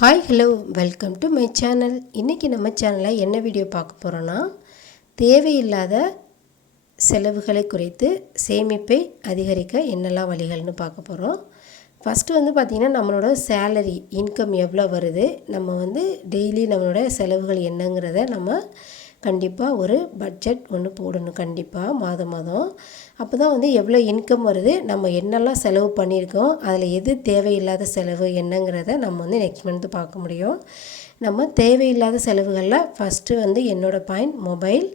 Hi hello welcome to my channel. இன்றைக்கி நம்ம சேனலில் என்ன வீடியோ பார்க்க போகிறோன்னா, தேவையில்லாத செலவுகளை குறைத்து சேமிப்பை அதிகரிக்க என்னெல்லாம் வழிகள்னு பார்க்க போகிறோம். ஃபஸ்ட்டு பார்த்திங்கன்னா, நம்மளோட சேலரி இன்கம் எவ்வளோ வருது, நம்ம டெய்லி நம்மளோட செலவுகள் என்னங்கிறத நம்ம கண்டிப்பாக ஒரு பட்ஜெட் ஒன்று போடணும். கண்டிப்பாக மாதம் அப்போ தான் எவ்வளோ இன்கம் வருது, நம்ம என்னெல்லாம் செலவு பண்ணியிருக்கோம், அதில் எது தேவையில்லாத செலவு என்னங்கிறத நம்ம நெக்ஸ்ட் மந்த்து பார்க்க முடியும். நம்ம தேவையில்லாத செலவுகளில் ஃபஸ்ட்டு என்னோடய பாயிண்ட் மொபைல்.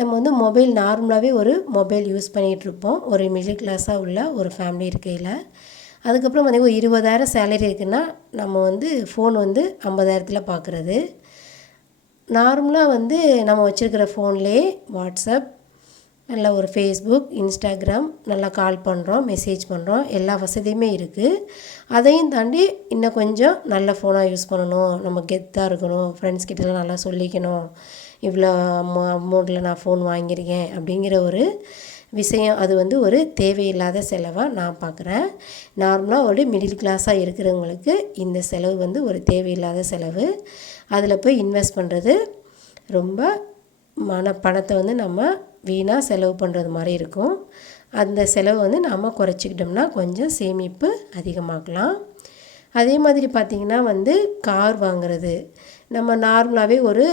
நம்ம மொபைல் நார்மலாகவே ஒரு மொபைல் யூஸ் பண்ணிகிட்ருப்போம், ஒரு மிடில் கிளாஸாக உள்ள ஒரு ஃபேமிலி இருக்கையில். அதுக்கப்புறம் ஒரு 20,000 சேலரி இருக்குன்னா நம்ம ஃபோன் 50,000 பார்க்குறது. நார்மலாக நம்ம வச்சுருக்கிற ஃபோன்லேயே வாட்ஸ்அப், நல்லா ஒரு ஃபேஸ்புக், இன்ஸ்டாகிராம், நல்லா கால் பண்ணுறோம், மெசேஜ் பண்ணுறோம், எல்லா வசதியுமே இருக்குது. அதையும் தாண்டி இன்னும் கொஞ்சம் நல்ல ஃபோனாக யூஸ் பண்ணணும், நம்ம கெத்தாக இருக்கணும், ஃப்ரெண்ட்ஸ் கிட்டலாம் நல்லா சொல்லிக்கணும், இவ்வளோ அமௌண்ட்டில் நான் ஃபோன் வாங்கியிருக்கேன் அப்படிங்கிற ஒரு விஷயம். அது ஒரு தேவையில்லாத செலவாக நான் பார்க்குறேன். நார்மலாக ஒரு மிடில் கிளாஸாக இருக்கிறவங்களுக்கு இந்த செலவு ஒரு தேவையில்லாத செலவு. அதில் போய் இன்வெஸ்ட் பண்ணுறது ரொம்ப பணத்தை நம்ம வீணாக செலவு பண்ணுறது மாதிரி இருக்கும். அந்த செலவு நாம் குறைச்சிக்கிட்டோம்னா கொஞ்சம் சேமிப்பு அதிகமாக்கலாம். அதே மாதிரி பார்த்திங்கன்னா கார் வாங்குறது. நம்ம நார்மலாகவே ஒரு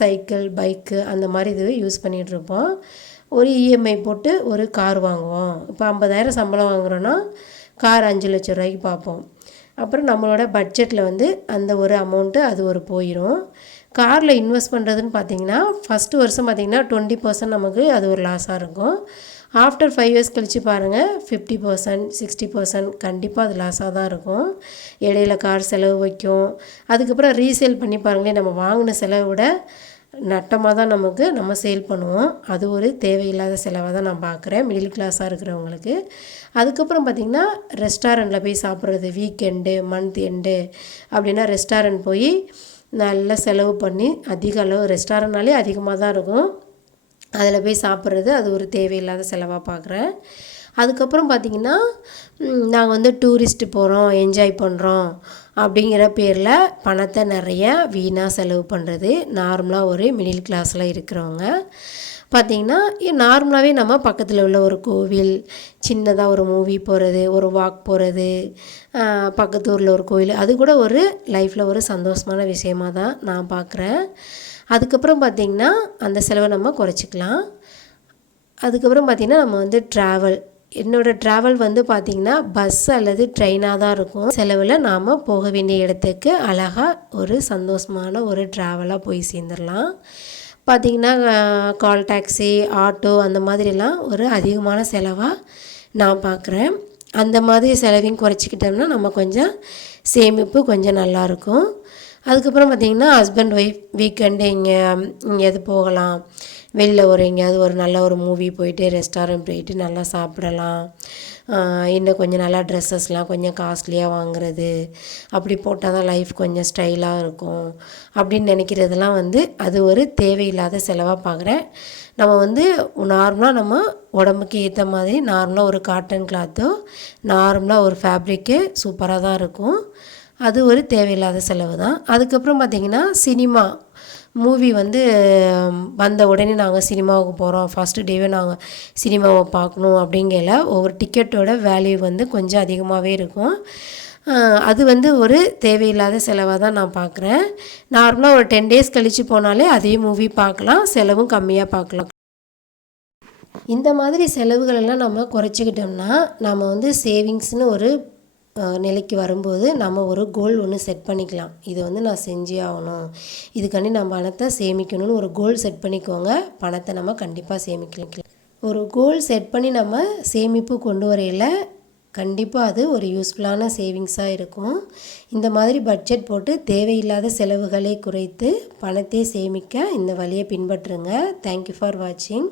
சைக்கிள், பைக்கு அந்த மாதிரி இது யூஸ் பண்ணிகிட்ருப்போம். ஒரு இஎம்ஐ போட்டு ஒரு கார் வாங்குவோம். இப்போ 50,000 சம்பளம் வாங்குகிறோன்னா கார் 5 லட்ச ரூபாய்க்கு பார்ப்போம். அப்புறம் நம்மளோட பட்ஜெட்டில் அந்த ஒரு அமௌண்ட்டு அது ஒரு போயிடும். காரில் இன்வெஸ்ட் பண்ணுறதுன்னு பார்த்திங்கன்னா, ஃபஸ்ட்டு வருஷம் பார்த்திங்கன்னா 20% நமக்கு அது ஒரு லாஸாக இருக்கும். ஆஃப்டர் 5 இயர்ஸ் கழித்து பாருங்கள், 50%, 60% கண்டிப்பாக அது லாஸாக தான் இருக்கும். இடையில கார் செலவு வைக்கும். அதுக்கப்புறம் ரீசேல் பண்ணி பாருங்களேன், நம்ம வாங்கின செலவை விட நட்டமாக தான் நம்ம சேல் பண்ணுவோம். அது ஒரு தேவையில்லாத செலவாக தான் நான் பார்க்குறேன் மிடில் கிளாஸாக இருக்கிறவங்களுக்கு. அதுக்கப்புறம் பார்த்திங்கன்னா, ரெஸ்டாரண்ட்டில் போய் சாப்பிட்றது, வீக்கெண்டு, மந்த் எண்டு அப்படின்னா ரெஸ்டாரண்ட் போய் நல்லா செலவு பண்ணி அதிக அளவு, ரெஸ்டாரண்ட்னாலே அதிகமாக தான் இருக்கும், அதில் போய் சாப்பிட்றது அது ஒரு தேவையில்லாத செலவாக பார்க்குறேன். அதுக்கப்புறம் பார்த்திங்கன்னா, நாங்கள் டூரிஸ்ட்டு போகிறோம், என்ஜாய் பண்ணுறோம் அப்படிங்கிற பேரில் பணத்தை நிறைய வீணாக செலவு பண்ணுறது. நார்மலாக ஒரு மிடில் கிளாஸில் இருக்கிறவங்க பார்த்திங்கன்னா, நார்மலாகவே நம்ம பக்கத்தில் உள்ள ஒரு கோவில், சின்னதாக ஒரு மூவி போகிறது, ஒரு வாக் போகிறது, பக்கத்து ஊரில் ஒரு கோவில், அது கூட ஒரு லைஃப்பில் ஒரு சந்தோஷமான விஷயமாக தான் நான் பார்க்குறேன். அதுக்கப்புறம் பார்த்திங்கன்னா, அந்த செலவை நம்ம குறைச்சிக்கலாம். அதுக்கப்புறம் பார்த்திங்கன்னா, நம்ம ட்ராவல், என்னோடய ட்ராவல் பார்த்திங்கன்னா பஸ் அல்லது ட்ரெயினாக தான் இருக்கும். செலவில் நாம் போக வேண்டிய இடத்துக்கு அழகாக ஒரு சந்தோஷமான ஒரு ட்ராவலாக போய் சேர்ந்துடலாம். பார்த்திங்கன்னா, கால் டாக்ஸி, ஆட்டோ அந்த மாதிரிலாம் ஒரு அதிகமான செலவாக நான் பார்க்குறேன். அந்த மாதிரி செலவையும் குறைச்சிக்கிட்டோம்னா நம்ம கொஞ்சம் சேமிப்பு கொஞ்சம் நல்லாயிருக்கும். அதுக்கப்புறம் பார்த்திங்கன்னா, ஹஸ்பண்ட் ஒய்ஃப் வீக்கெண்டு எங்கேயாவது போகலாம், வெளியில் எங்கேயாவது ஒரு நல்ல ஒரு மூவி போயிட்டு, ரெஸ்டாரண்ட் போயிட்டு நல்லா சாப்பிடலாம், இன்னும் கொஞ்சம் நல்லா ட்ரெஸ்ஸஸ்லாம் கொஞ்சம் காஸ்ட்லியாக வாங்குறது, அப்படி போட்டால் தான் லைஃப் கொஞ்சம் ஸ்டைலாக இருக்கும் அப்படின்னு நினைக்கிறதெல்லாம் அது ஒரு தேவையில்லாத செலவாக பார்க்குறேன். நம்ம நார்மலாக நம்ம உடம்புக்கு ஏற்ற மாதிரி நார்மலாக ஒரு காட்டன் கிளாத்தோ, நார்மலாக ஒரு ஃபேப்ரிக்கு சூப்பராக தான் இருக்கும். அது ஒரு தேவையில்லாத செலவு தான். அதுக்கப்புறம் பார்த்திங்கன்னா, சினிமா மூவி வந்த உடனே நாங்கள் சினிமாவுக்கு போகிறோம், ஃபஸ்ட்டு டேவே நாங்கள் சினிமாவை பார்க்கணும் அப்படிங்கல ஒவ்வொரு டிக்கெட்டோட வேல்யூ கொஞ்சம் அதிகமாகவே இருக்கும். அது ஒரு தேவையில்லாத செலவாக தான் நான் பார்க்குறேன். நார்மலாக ஒரு 10 டேஸ் கழித்து போனாலே அதே மூவி பார்க்கலாம், செலவும் கம்மியாக பார்க்கலாம். இந்த மாதிரி செலவுகளெல்லாம் நம்ம குறைச்சிக்கிட்டோம்னா நம்ம சேவிங்ஸ்னு ஒரு நிலைக்கு வரும்போது நம்ம ஒரு கோல் ஒன்று செட் பண்ணிக்கலாம். இது நான் செஞ்சே ஆகணும், இதுக்காண்டி நம்ம பணத்தை சேமிக்கணும்னு ஒரு கோல் செட் பண்ணிக்கோங்க. பணத்தை நம்ம கண்டிப்பாக சேமிக்கலாம். ஒரு கோல் செட் பண்ணி நம்ம சேமிப்பு கொண்டு வரையில் கண்டிப்பாக அது ஒரு யூஸ்ஃபுல்லான சேவிங்ஸாக இருக்கும். இந்த மாதிரி பட்ஜெட் போட்டு தேவையில்லாத செலவுகளை குறைத்து பணத்தை சேமிக்க இந்த வழியை பின்பற்றுங்க. தேங்க்யூ ஃபார் வாட்சிங்.